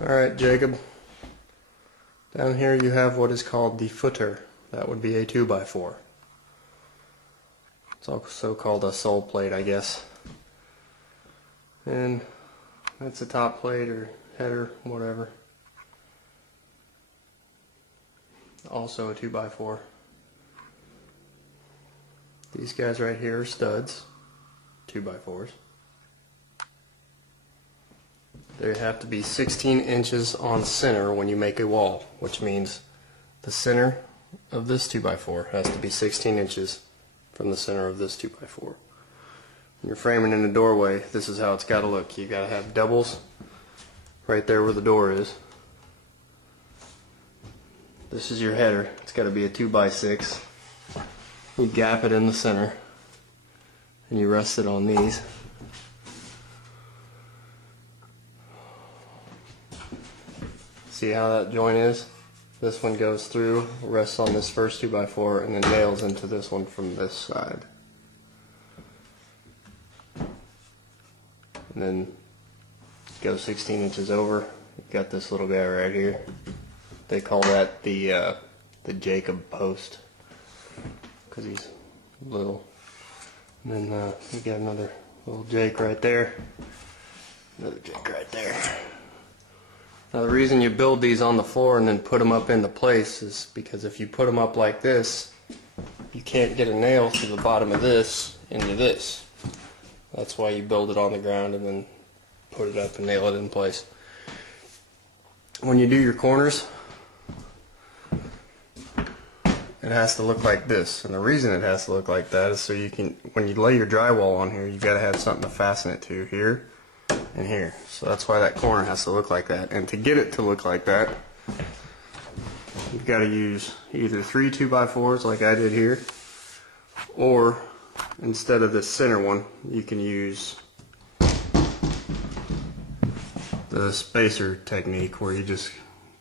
Alright, Jacob. Down here you have what is called the footer. That would be a 2x4. It's also called a sole plate, I guess. And that's a top plate or header, whatever. Also a 2x4. These guys right here are studs, 2x4s. They have to be 16 inches on center when you make a wall, which means the center of this 2x4 has to be 16 inches from the center of this 2x4. When you're framing in a doorway, this is how it's got to look. You got to have doubles right there where the door is. This is your header. It's got to be a 2x6. You gap it in the center and you rest it on these. See how that joint is? This one goes through, rests on this first 2x4, and then nails into this one from this side. And then go 16 inches over. You've got this little guy right here. They call that the Jacob post because he's little. And then you got another little Jake right there. Another Jake right there. Now the reason you build these on the floor and then put them up into place is because if you put them up like this, you can't get a nail through the bottom of this into this. That's why you build it on the ground and then put it up and nail it in place. When you do your corners, it has to look like this, and the reason it has to look like that is so you can, when you lay your drywall on here, you've got to have something to fasten it to here and here. So that's why that corner has to look like that. And to get it to look like that, you've got to use either 3 2x4s like I did here, or instead of this center one, you can use the spacer technique where you just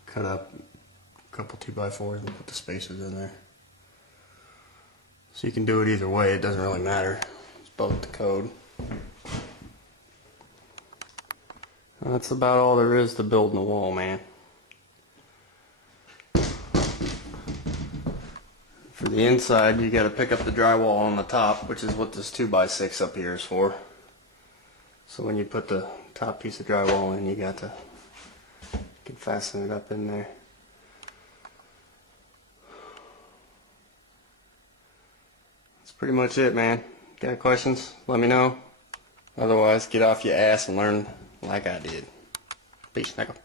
cut up a couple 2x4s and put the spacers in there. So you can do it either way, it doesn't really matter. It's both the code. That's about all there is to building a wall, man. For the inside, you got to pick up the drywall on the top, which is what this 2x6 up here is for. So when you put the top piece of drywall in, you can fasten it up in there. That's pretty much it, man. Got questions? Let me know. Otherwise, get off your ass and learn like I did. Peace, Nickel.